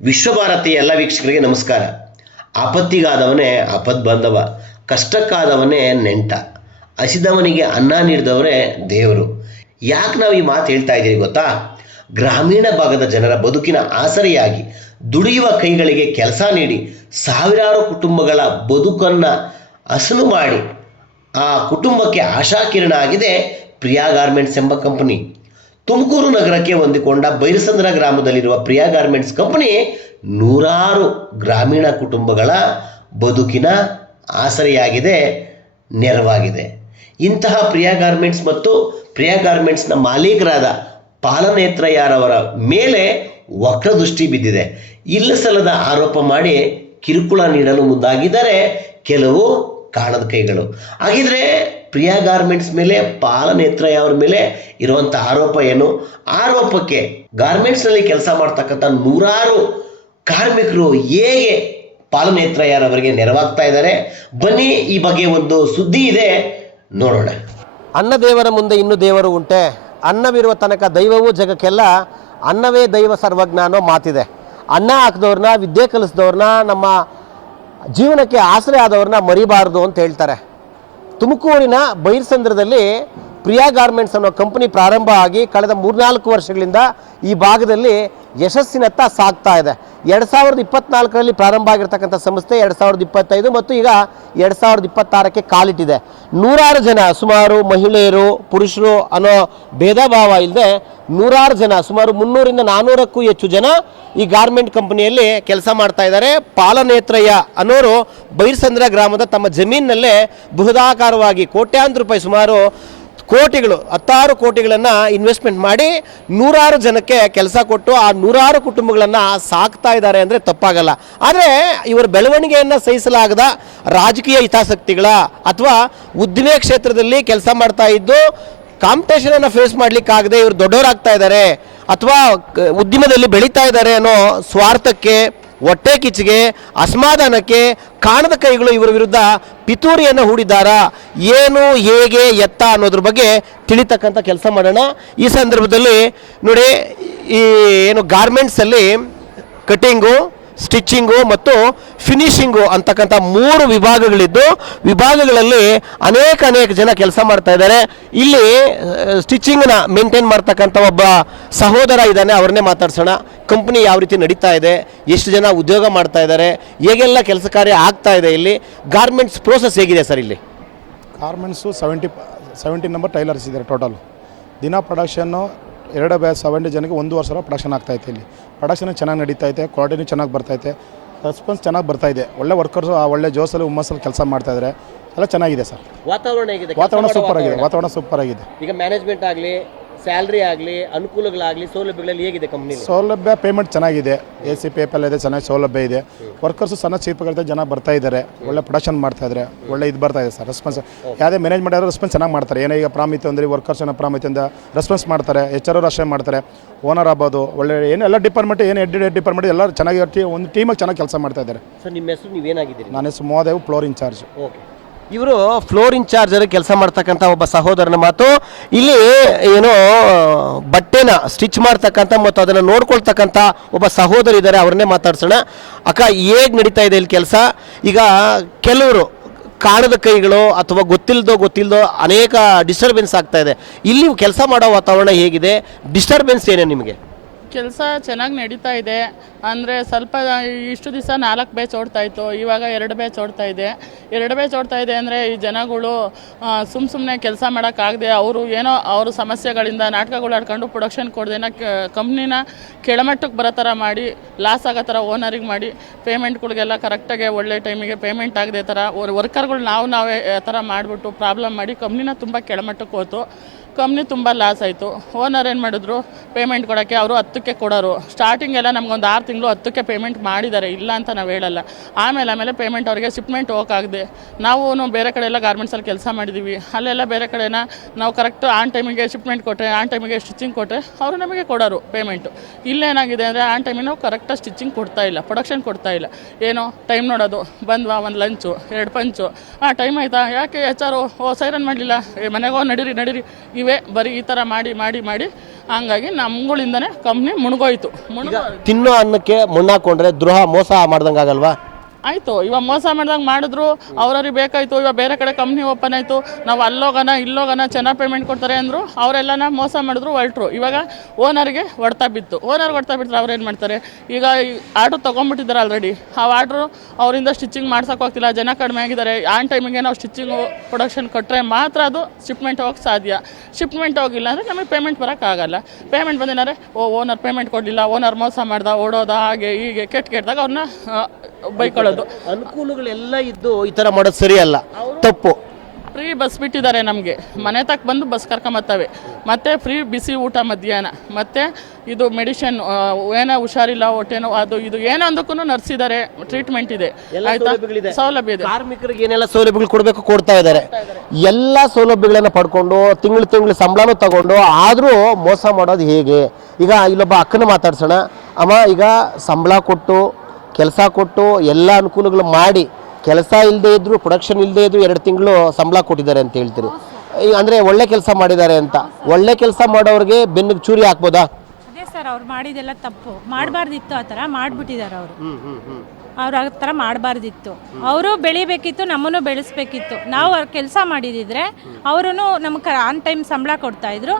ವಿಶ್ವಭಾರತಿ ಎಲ್ಲ ವೀಕ್ಷಕರಿಗೆ ನಮಸ್ಕಾರ. ಆಪತ್ತಿಗಾದವನೇ ಆಪತ್ ಬಾಂಧವ, ಕಷ್ಟಕ್ಕಾದವನೇ ನೆಂಟ, ಹಸಿದವನಿಗೆ ಅನ್ನ ನೀಡಿದವರೇ ದೇವರು. ಯಾಕೆ ನಾವು ಈ ಮಾತು ಹೇಳ್ತಾ ಇದ್ದೀವಿ ಗೊತ್ತಾ? ಗ್ರಾಮೀಣ ಭಾಗದ ಜನರ ಬದುಕಿನ ಆಸರೆಯಾಗಿ ದುಡಿಯುವ ಕೈಗಳಿಗೆ ಕೆಲಸ ನೀಡಿ ಸಾವಿರಾರು ಕುಟುಂಬಗಳ ಬದುಕನ್ನು ಹಸನು ಮಾಡಿ ಆ ಕುಟುಂಬಕ್ಕೆ ಆಶಾಕಿರಣ ಆಗಿದೆ ಪ್ರಿಯಾ ಗಾರ್ಮೆಂಟ್ಸ್ ಎಂಬ ಕಂಪನಿ ತುಮಕೂರು ನಗರಕ್ಕೆ ಹೊಂದಿಕೊಂಡ ಬೈರಸಂದ್ರ ಗ್ರಾಮದಲ್ಲಿರುವ ಪ್ರಿಯಾ ಗಾರ್ಮೆಂಟ್ಸ್ ಕಂಪನಿ ನೂರಾರು ಗ್ರಾಮೀಣ ಕುಟುಂಬಗಳ ಬದುಕಿನ ಆಸರೆಯಾಗಿದೆ, ನೆರವಾಗಿದೆ. ಇಂತಹ ಪ್ರಿಯಾ ಗಾರ್ಮೆಂಟ್ಸ್ ಮತ್ತು ಪ್ರಿಯಾ ಗಾರ್ಮೆಂಟ್ಸ್ನ ಮಾಲೀಕರಾದ ಪಾಲನೇತ್ರಯ್ಯರವರ ಮೇಲೆ ವಕ್ರದೃಷ್ಟಿ ಬಿದ್ದಿದೆ. ಇಲ್ಲ ಸಲ್ಲದ ಆರೋಪ ಮಾಡಿ ಕಿರುಕುಳ ನೀಡಲು ಮುಂದಾಗಿದ್ದಾರೆ ಕೆಲವು ಕಾಣದ ಕೈಗಳು. ಹಾಗಿದ್ರೆ ಪ್ರಿಯಾ ಗಾರ್ಮೆಂಟ್ಸ್ ಮೇಲೆ ಪಾಲನೇತ್ರಯ್ಯ ಅವರ ಮೇಲೆ ಇರುವಂಥ ಆರೋಪ ಏನು? ಆರೋಪಕ್ಕೆ ಗಾರ್ಮೆಂಟ್ಸ್ನಲ್ಲಿ ಕೆಲಸ ಮಾಡ್ತಕ್ಕಂಥ ನೂರಾರು ಕಾರ್ಮಿಕರು ಹೇಗೆ ಪಾಲನೇತ್ರಯ್ಯರವರಿಗೆ ನೆರವಾಗ್ತಾ ಇದ್ದಾರೆ? ಬನ್ನಿ, ಈ ಬಗ್ಗೆ ಒಂದು ಸುದ್ದಿ ಇದೆ. ನೋಡೋಣ. ಅನ್ನ ದೇವರ ಮುಂದೆ ಇನ್ನು ದೇವರು ಉಂಟೆ. ಅನ್ನವಿರುವ ತನಕ ದೈವವೂ ಜಗಕ್ಕೆಲ್ಲ ಅನ್ನವೇ ದೈವ ಸರ್ವಜ್ಞ ಅನ್ನೋ ಮಾತಿದೆ. ಅನ್ನ ಹಾಕಿದವ್ರನ್ನ, ವಿದ್ಯೆ ಕಲಿಸಿದವ್ರನ್ನ, ನಮ್ಮ ಜೀವನಕ್ಕೆ ಆಸರೆ ಆದವ್ರನ್ನ ಮರಿಬಾರ್ದು ಅಂತ ಹೇಳ್ತಾರೆ. ತುಮಕೂರಿನ ಬೈರ್ಸಂದ್ರದಲ್ಲಿ ಪ್ರಿಯಾ ಗಾರ್ಮೆಂಟ್ಸ್ ಅನ್ನೋ ಕಂಪನಿ ಪ್ರಾರಂಭ ಆಗಿ ಕಳೆದ ಮೂರ್ನಾಲ್ಕು ವರ್ಷಗಳಿಂದ ಈ ಭಾಗದಲ್ಲಿ ಯಶಸ್ಸಿನತ್ತ ಸಾಗ್ತಾ ಇದೆ. ಎರಡು ಸಾವಿರದ ಇಪ್ಪತ್ನಾಲ್ಕರಲ್ಲಿ ಪ್ರಾರಂಭ ಆಗಿರ್ತಕ್ಕಂಥ ಸಂಸ್ಥೆ ಎರಡು ಸಾವಿರದ ಇಪ್ಪತ್ತೈದು ಮತ್ತು ಈಗ ಎರಡು ಸಾವಿರದ ಇಪ್ಪತ್ತಾರಕ್ಕೆ ಕಾಲಿಟ್ಟಿದೆ. ನೂರಾರು ಜನ, ಸುಮಾರು ಮಹಿಳೆಯರು, ಪುರುಷರು ಅನ್ನೋ ಭೇದ ಭಾವ ಇಲ್ಲದೆ ನೂರಾರು ಜನ, ಸುಮಾರು ಮುನ್ನೂರಿಂದ ನಾನ್ನೂರಕ್ಕೂ ಹೆಚ್ಚು ಜನ ಈ ಗಾರ್ಮೆಂಟ್ ಕಂಪನಿಯಲ್ಲಿ ಕೆಲಸ ಮಾಡ್ತಾ ಇದ್ದಾರೆ. ಪಾಲನೇತ್ರಯ್ಯ ಅನ್ನೋರು ಬೈರ್ಸಂದ್ರ ಗ್ರಾಮದ ತಮ್ಮ ಜಮೀನಿನಲ್ಲೇ ಬೃಹದಾಕಾರವಾಗಿ ಕೋಟ್ಯಾಂತರ ರೂಪಾಯಿ ಸುಮಾರು ಕೋಟಿಗಳು, ಹತ್ತಾರು ಕೋಟಿಗಳನ್ನು ಇನ್ವೆಸ್ಟ್ಮೆಂಟ್ ಮಾಡಿ ನೂರಾರು ಜನಕ್ಕೆ ಕೆಲಸ ಕೊಟ್ಟು ಆ ನೂರಾರು ಕುಟುಂಬಗಳನ್ನು ಸಾಕ್ತಾ ಇದ್ದಾರೆ ಅಂದರೆ ತಪ್ಪಾಗಲ್ಲ. ಆದರೆ ಇವರ ಬೆಳವಣಿಗೆಯನ್ನು ಸಹಿಸಲಾಗದ ರಾಜಕೀಯ ಹಿತಾಸಕ್ತಿಗಳ ಅಥವಾ ಉದ್ದಿಮೆ ಕ್ಷೇತ್ರದಲ್ಲಿ ಕೆಲಸ ಮಾಡ್ತಾ ಇದ್ದು ಕಾಂಪಿಟೇಷನನ್ನು ಫೇಸ್ ಮಾಡಲಿಕ್ಕಾಗದೆ ಇವರು ದೊಡ್ಡವರಾಗ್ತಾ ಇದ್ದಾರೆ ಅಥವಾ ಉದ್ಯಮದಲ್ಲಿ ಬೆಳೀತಾ ಇದ್ದಾರೆ ಅನ್ನೋ ಸ್ವಾರ್ಥಕ್ಕೆ ಹೊಟ್ಟೆ ಕಿಚ್ಚಿಗೆ, ಅಸಮಾಧಾನಕ್ಕೆ ಕಾಣದ ಕೈಗಳು ಇವರ ವಿರುದ್ಧ ಪಿತೂರಿಯನ್ನು ಹೂಡಿದ್ದಾರಾ? ಏನು, ಹೇಗೆ, ಎತ್ತ ಅನ್ನೋದ್ರ ಬಗ್ಗೆ ತಿಳಿತಕ್ಕಂಥ ಕೆಲಸ ಮಾಡೋಣ. ಈ ಸಂದರ್ಭದಲ್ಲಿ ನೋಡಿ, ಈ ಏನು ಗಾರ್ಮೆಂಟ್ಸಲ್ಲಿ ಕಟಿಂಗು ಸ್ಟಿಚ್ಚಿಂಗು ಮತ್ತು ಫಿನಿಶಿಂಗು ಅಂತಕ್ಕಂಥ ಮೂರು ವಿಭಾಗಗಳಿದ್ದು, ವಿಭಾಗಗಳಲ್ಲಿ ಅನೇಕ ಅನೇಕ ಜನ ಕೆಲಸ ಮಾಡ್ತಾ ಇದ್ದಾರೆ. ಇಲ್ಲಿ ಸ್ಟಿಚ್ಚಿಂಗ್ನ ಮೇಂಟೈನ್ ಮಾಡ್ತಕ್ಕಂಥ ಒಬ್ಬ ಸಹೋದರ ಇದ್ದಾನೆ, ಅವ್ರನ್ನೇ ಮಾತಾಡ್ಸೋಣ. ಕಂಪ್ನಿ ಯಾವ ರೀತಿ ನಡೀತಾ ಇದೆ, ಎಷ್ಟು ಜನ ಉದ್ಯೋಗ ಮಾಡ್ತಾ ಇದ್ದಾರೆ, ಹೇಗೆಲ್ಲ ಕೆಲಸ ಕಾರ್ಯ ಆಗ್ತಾ ಇದೆ ಇಲ್ಲಿ, ಗಾರ್ಮೆಂಟ್ಸ್ ಪ್ರೋಸೆಸ್ ಹೇಗಿದೆ ಸರ್ ಇಲ್ಲಿ? Garments seventy seventy number tailors ಇದ್ದಾರೆ ಟೋಟಲ್ ದಿನ ಪ್ರೊಡಕ್ಷನ್ನು ಎರಡು ಬ್ಯಾ ಸೆವೆಂಟಿ ಜನಕ್ಕೆ ಒಂದು ವರ್ಷ ಪ್ರೊಡಕ್ಷನ್ ಆಗ್ತೈತೆ ಇಲ್ಲಿ. ಪ್ರೊಡಕ್ಷನ್ ಚೆನ್ನಾಗಿ ನಡೀತೈತೆ ಕ್ವಾಲಿಟಿನೂ ಚೆನ್ನಾಗಿ ಬರ್ತೈತೆ ರೆಸ್ಪಾನ್ಸ್ ಚೆನ್ನಾಗಿ ಬರ್ತಾ ಇದೆ. ಒಳ್ಳೆ ವರ್ಕರ್ಸು ಆ ಒಳ್ಳೆ ಜೋಸಲ್ಲಿ ಹುಮ್ಮಸ್ಸಲ್ಲಿ ಕೆಲಸ ಮಾಡ್ತಾ ಇದ್ದಾರೆ ಎಲ್ಲ ಚೆನ್ನಾಗಿದೆ ಸರ್. ವಾತಾವರಣ ಹೇಗಿದೆ? ವಾತಾವರಣ ಸೂಪರ್ ಆಗಿದೆ ವಾತಾವರಣ? ಸೂಪರ್ ಆಗಿದೆ. ಈಗ ಮ್ಯಾನೇಜ್ಮೆಂಟ್ ಆಗಲಿ ಸ್ಯಾಲ್ರಿ ಆಗಲಿ ಅನುಕೂಲಗಳಾಗಲಿ ಸೌಲಭ್ಯಗಳಲ್ಲಿ ಹೇಗಿದೆ ಕಂಪ್ನಿ ಸೌಲಭ್ಯ ಪೇಮೆಂಟ್ ಚೆನ್ನಾಗಿದೆ. ಎ ಸಿ ಪೇಪಲ್ ಇದೆ ಚೆನ್ನಾಗಿ ಸೌಲಭ್ಯ ಇದೆ. ವರ್ಕರ್ಸು ಸಣ್ಣ ಚೀಪ್ಗಳಿಂದ ಜನ ಬರ್ತಾ ಇದ್ದಾರೆ ಒಳ್ಳೆ ಪ್ರೊಡಕ್ಷನ್ ಮಾಡ್ತಾ ಇದ್ದಾರೆ ಒಳ್ಳೆ ಇದು ಬರ್ತಾ ಇದೆ ಸರ್ ರೆಸ್ಪಾನ್ಸ್ ಯಾವುದೇ ಮ್ಯಾನೇಜ್ಮೆಂಟ್ ಆದರೂ ರೆಸ್ಪಾನ್ಸ್ ಚೆನ್ನಾಗಿ ಮಾಡ್ತಾರೆ. ಏನೋ ಈಗ ಪ್ರಾಮಿತ್ಯ ಅಂದರೆ ವರ್ಕರ್ಸ್ ಏನೋ ಪ್ರಾಮಿತ್ಯ ಅಂದ ರೆಸ್ಪಾನ್ಸ್ ಮಾಡ್ತಾರೆ ಎಚ್ ಆರ್ ಅಷ್ಟೇ ಮಾಡ್ತಾರೆ. ಓನರ್ ಆಗ್ಬೋದು ಒಳ್ಳೆ ಏನು ಎಲ್ಲ ಡಿಪಾರ್ಟ್ಮೆಂಟ್ ಏನು ಎಡ್ ಡಿಪಾರ್ಟ್ಮೆಂಟ್ ಎಲ್ಲ ಚೆನ್ನಾಗಿ ಒಂದು ಟೀಮಾಗಿ ಚೆನ್ನಾಗಿ ಕೆಲಸ ಮಾಡ್ತಾ ಇದ್ದಾರೆ ಸರ್ ನಿಮ್ಮ ಹೆಸರು ನೀವೇನಾಗಿದ್ದೀರಿ? ನಾನು ಹೆಸರು ಮೋದೇವ್ ಫ್ಲೋರ್ ಇನ್ಚಾರ್ಜ್ ಓಕೆ ಇವರು ಫ್ಲೋರ್ ಇನ್ಚಾರ್ಜರ್ ಕೆಲಸ ಮಾಡ್ತಕ್ಕಂಥ ಒಬ್ಬ ಸಹೋದರನ ಮಾತು. ಇಲ್ಲಿ ಏನು ಬಟ್ಟೆನ ಸ್ಟಿಚ್ ಮಾಡ್ತಕ್ಕಂಥ ಮತ್ತು ಅದನ್ನು ನೋಡ್ಕೊಳ್ತಕ್ಕಂಥ ಒಬ್ಬ ಸಹೋದರ ಇದ್ದಾರೆ ಅವ್ರನ್ನೇ ಮಾತಾಡ್ಸೋಣ. ಅಕ್ಕ, ಹೇಗೆ ನಡೀತಾ ಇದೆ ಇಲ್ಲಿ ಕೆಲಸ? ಈಗ ಕೆಲವರು ಕಾಣದ ಕೈಗಳು ಅಥವಾ ಗೊತ್ತಿಲ್ಲದೋ ಗೊತ್ತಿಲ್ಲದೋ ಅನೇಕ ಡಿಸ್ಟರ್ಬೆನ್ಸ್ ಆಗ್ತಾ ಇದೆ. ಇಲ್ಲಿ ಕೆಲಸ ಮಾಡೋ ವಾತಾವರಣ ಹೇಗಿದೆ? ಡಿಸ್ಟರ್ಬೆನ್ಸ್ ಏನೇ ನಿಮಗೆ? ಕೆಲಸ ಚೆನ್ನಾಗಿ ನಡೀತಾ ಇದೆ. ಅಂದರೆ ಸ್ವಲ್ಪ ಇಷ್ಟು ದಿವಸ ನಾಲ್ಕು ಬ್ಯಾಚ್ ಓಡ್ತಾ ಇತ್ತು, ಇವಾಗ ಎರಡು ಬೇಚ್ ಓಡ್ತಾ ಇದೆ. ಎರಡು ಬೇಚ್ ಓಡ್ತಾ ಇದೆ ಅಂದರೆ ಈ ಜನಗಳು ಸುಮ್ಮ ಸುಮ್ಮನೆ ಕೆಲಸ ಮಾಡೋಕ್ಕಾಗದೆ ಅವರು ಏನೋ ಅವ್ರ ಸಮಸ್ಯೆಗಳಿಂದ ನಾಟಕಗಳು ಆಡ್ಕೊಂಡು ಪ್ರೊಡಕ್ಷನ್ ಕೊಡ್ದೇನ ಕಂಪ್ನಿನ ಕೆಳಮಟ್ಟಕ್ಕೆ ಬರೋ ಥರ ಮಾಡಿ ಲಾಸ್ ಆಗೋ ಥರ ಓನರಿಗೆ ಮಾಡಿ ಪೇಮೆಂಟ್ಗಳಿಗೆಲ್ಲ ಕರೆಕ್ಟಾಗಿ ಒಳ್ಳೆ ಟೈಮಿಗೆ ಪೇಮೆಂಟ್ ಆಗದೆ ಥರ ವರ್ಕರ್ಗಳು ನಾವು ನಾವೇ ಆ ಥರ ಮಾಡಿಬಿಟ್ಟು ಪ್ರಾಬ್ಲಮ್ ಮಾಡಿ ಕಂಪ್ನಿನ ತುಂಬ ಕೆಳಮಟ್ಟಕ್ಕೆ ಹೋಯ್ತು. ಕಂಪ್ನಿ ತುಂಬ ಲಾಸ್ ಆಯಿತು. ಓನರ್ ಏನು ಮಾಡಿದ್ರು? ಪೇಮೆಂಟ್ ಕೊಡೋಕ್ಕೆ ಅವರು ಹತ್ತಕ್ಕೆ ಕೊಡೋರು. ಸ್ಟಾರ್ಟಿಂಗ್ ಎಲ್ಲ ನಮ್ಗೊಂದು ಆರು ತಿಂಗಳು ಹತ್ತಕ್ಕೆ ಪೇಮೆಂಟ್ ಮಾಡಿದ್ದಾರೆ. ಇಲ್ಲ ಅಂತ ನಾವು ಹೇಳಲ್ಲ. ಆಮೇಲೆ ಆಮೇಲೆ ಪೇಮೆಂಟ್ ಅವರಿಗೆ ಶಿಪ್ಮೆಂಟ್ ಹೋಗೋಕ್ಕಾಗದೆ ನಾವು ಬೇರೆ ಕಡೆ ಎಲ್ಲ ಗಾರ್ಮೆಂಟ್ಸಲ್ಲಿ ಕೆಲಸ ಮಾಡಿದ್ದೀವಿ ಅಲ್ಲೆಲ್ಲ ಬೇರೆ ಕಡೆನ ನಾವು ಕರೆಕ್ಟ್ ಆನ್ ಟೈಮಿಗೆ ಶಿಪ್ಮೆಂಟ್ ಕೊಟ್ಟರೆ ಆನ್ ಟೈಮಿಗೆ ಸ್ಟಿಚಿಂಗ್ ಕೊಟ್ಟರೆ ಅವರು ನಮಗೆ ಕೊಡೋರು ಪೇಮೆಂಟು ಇಲ್ಲೇನಾಗಿದೆ ಅಂದರೆ ಆನ್ ಟೈಮಿಗೆ ನಾವು ಕರೆಕ್ಟಾಗಿ ಸ್ಟಿಚಿಂಗ್ ಕೊಡ್ತಾ ಇಲ್ಲ. ಪ್ರೊಡಕ್ಷನ್ ಕೊಡ್ತಾ ಇಲ್ಲ. ಏನೋ ಟೈಮ್ ನೋಡೋದು. ಬಂದ್ವಾ ಒಂದು ಲಂಚು ಎರಡು ಪಂಚು ಹಾಂ ಟೈಮ್ ಆಯಿತಾ? ಯಾಕೆ ಎಚ್ ಆರು ಓ ಸೈರನ್ ಮಾಡಲಿಲ್ಲ? ಮನೆಗೆ ನಡೀರಿ ನಡೀರಿ. ಇವೇ. ಬರೀ ಈ ಥರ ಮಾಡಿ ಮಾಡಿ ಮಾಡಿ. ಹಂಗಾಗಿ ನಮ್ಗಳಿಂದನೇ ಕಂಪ್ನಿ ಮುಣಗೋಯ್ತು. ತಿನ್ನೋ ಅನ್ನಕ್ಕೆ ಮುಣ್ಣಾಕೊಂಡ್ರೆ ದ್ರೋಹ, ಮೋಸ ಮಾಡ್ದಂಗಾಗಲ್ವಾ? ಆಯಿತು ಇವಾಗ ಮೋಸ ಮಾಡ್ದಂಗೆ ಮಾಡಿದ್ರು, ಅವ್ರವ್ರಿಗೆ ಬೇಕಾಯಿತು ಇವಾಗ ಬೇರೆ ಕಡೆ ಕಂಪ್ನಿ ಓಪನ್ ಆಯಿತು, ನಾವು ಅಲ್ಲೋಗೋಣ ಇಲ್ಲೋಗೋಣ ಚೆನ್ನಾಗಿ ಪೇಮೆಂಟ್ ಕೊಡ್ತಾರೆ ಅಂದರು, ಅವರೆಲ್ಲನ ಮೋಸ ಮಾಡಿದ್ರು ಹೊರಟ್ರು ಇವಾಗ ಓನರ್ಗೆ ಹೊಡ್ತಾ ಬಿತ್ತು. ಓನರ್ಗೆ ಹೊಡ್ತಾ ಬಿಟ್ಟರೆ ಅವ್ರು ಏನು ಮಾಡ್ತಾರೆ? ಈಗ ಆರ್ಡ್ರ್ ತೊಗೊಂಡ್ಬಿಟ್ಟಿದ್ದಾರೆ ಆಲ್ರೆಡಿ ಆ ಆರ್ಡ್ರು ಅವರಿಂದ ಸ್ಟಿಚಿಂಗ್ ಮಾಡ್ಸೋಕೆ ಹೋಗ್ತಿಲ್ಲ, ಜನ ಕಡಿಮೆ ಆಗಿದ್ದಾರೆ. ಆನ್ ಟೈಮಿಗೆ ನಾವು ಸ್ಟಿಚಿಂಗು ಪ್ರೊಡಕ್ಷನ್ ಕೊಟ್ಟರೆ ಮಾತ್ರ ಅದು ಶಿಪ್ಮೆಂಟ್ ಹೋಗಕ್ಕೆ ಸಾಧ್ಯ. ಶಿಪ್ಮೆಂಟ್ ಹೋಗಿಲ್ಲ ಅಂದರೆ ನಮಗೆ ಪೇಮೆಂಟ್ ಬರೋಕ್ಕಾಗಲ್ಲ ಪೇಮೆಂಟ್ ಬಂದೇನಾದ್ರೆ ಓ ಓನರ್ ಪೇಮೆಂಟ್ ಕೊಡಲಿಲ್ಲ ಓನರ್ ಮೋಸ ಮಾಡ್ದ, ಓಡೋದ, ಹಾಗೆ, ಹೀಗೆ, ಕೆಟ್ಟ ಕೆಟ್ಟದಾಗ ಅವ್ರನ್ನ ಬೈಕೊಳ್ಳೋದು. ಅನುಕೂಲಗಳೆಲ್ಲ ಇದ್ದು ಈ ಥರ ಮಾಡೋದು ಸರಿಯಲ್ಲ. ತಪ್ಪು. ಫ್ರೀ ಬಸ್ ಬಿಟ್ಟಿದ್ದಾರೆ ನಮಗೆ. ಮನೆ ತಕ್ಕ ಬಂದು ಬಸ್ ಕರ್ಕೊಂಬತ್ತವೆ. ಮತ್ತು ಫ್ರೀ ಬಿಸಿ ಊಟ ಮಧ್ಯಾಹ್ನ. ಮತ್ತು ಇದು ಮೆಡಿಷನ್ ಏನೋ ಹುಷಾರಿಲ್ಲ ಹೊಟ್ಟೆನೋ ಅದು ಇದು ಏನೋ ಅಂದಕ್ಕೂ ನರ್ಸ್ ಇದ್ದಾರೆ ಟ್ರೀಟ್ಮೆಂಟ್ ಇದೆ. ಆಯ್ತಾ? ಸೌಲಭ್ಯಗಳಿದೆ. ಸೌಲಭ್ಯ ಇದೆ. ಕಾರ್ಮಿಕರಿಗೆ ಏನೆಲ್ಲ ಸೌಲಭ್ಯಗಳು ಕೊಡಬೇಕು ಕೊಡ್ತಾ ಇದ್ದಾರೆ. ಎಲ್ಲ ಸೌಲಭ್ಯಗಳನ್ನ ಪಡ್ಕೊಂಡು ತಿಂಗಳು ತಿಂಗಳು ಸಂಬಳನೂ ತಗೊಂಡು ಆದರೂ ಮೋಸ ಮಾಡೋದು ಹೇಗೆ? ಈಗ ಇಲ್ಲೊಬ್ಬ ಅಕ್ಕನ ಮಾತಾಡ್ಸೋಣ. ಅಮ್ಮ ಈಗ ಸಂಬಳ ಕೊಟ್ಟು ಕೆಲಸ ಕೊಟ್ಟು ಎಲ್ಲ ಅನುಕೂಲಗಳು ಮಾಡಿ ಕೆಲಸ ಇಲ್ಲದೇ ಇದ್ದರೂ ಪ್ರೊಡಕ್ಷನ್ ಇಲ್ಲದೇ ಇದ್ದರೂ ಎರಡು ತಿಂಗಳು ಸಂಬಳ ಕೊಟ್ಟಿದ್ದಾರೆ ಅಂತ ಹೇಳ್ತೀರಿ. ಅಂದರೆ ಒಳ್ಳೆ ಕೆಲಸ ಮಾಡಿದ್ದಾರೆ ಅಂತ. ಒಳ್ಳೆ ಕೆಲಸ ಮಾಡೋರಿಗೆ ಬೆನ್ನಿಗೆ ಚೂರಿ ಹಾಕ್ಬೋದಾ? ಅದೇ ಸರ್ ಅವ್ರು ಮಾಡಿದೆಲ್ಲ ತಪ್ಪು. ಮಾಡಬಾರ್ದಿತ್ತು ಆ ಥರ ಮಾಡಿಬಿಟ್ಟಿದ್ದಾರೆ ಅವರು. ಅವ್ರು ಆ ಥರ ಮಾಡಬಾರ್ದಿತ್ತು. ಅವರು ಬೆಳಿಬೇಕಿತ್ತು ನಮ್ಮನ್ನು ಬೆಳೆಸ್ಬೇಕಿತ್ತು. ನಾವು ಅವ್ರ ಕೆಲಸ ಮಾಡಿದಿದ್ರೆ ಅವರು ನಮ್ಗೆ ಆನ್ ಟೈಮ್ ಸಂಬಳ ಕೊಡ್ತಾ ಇದ್ರು.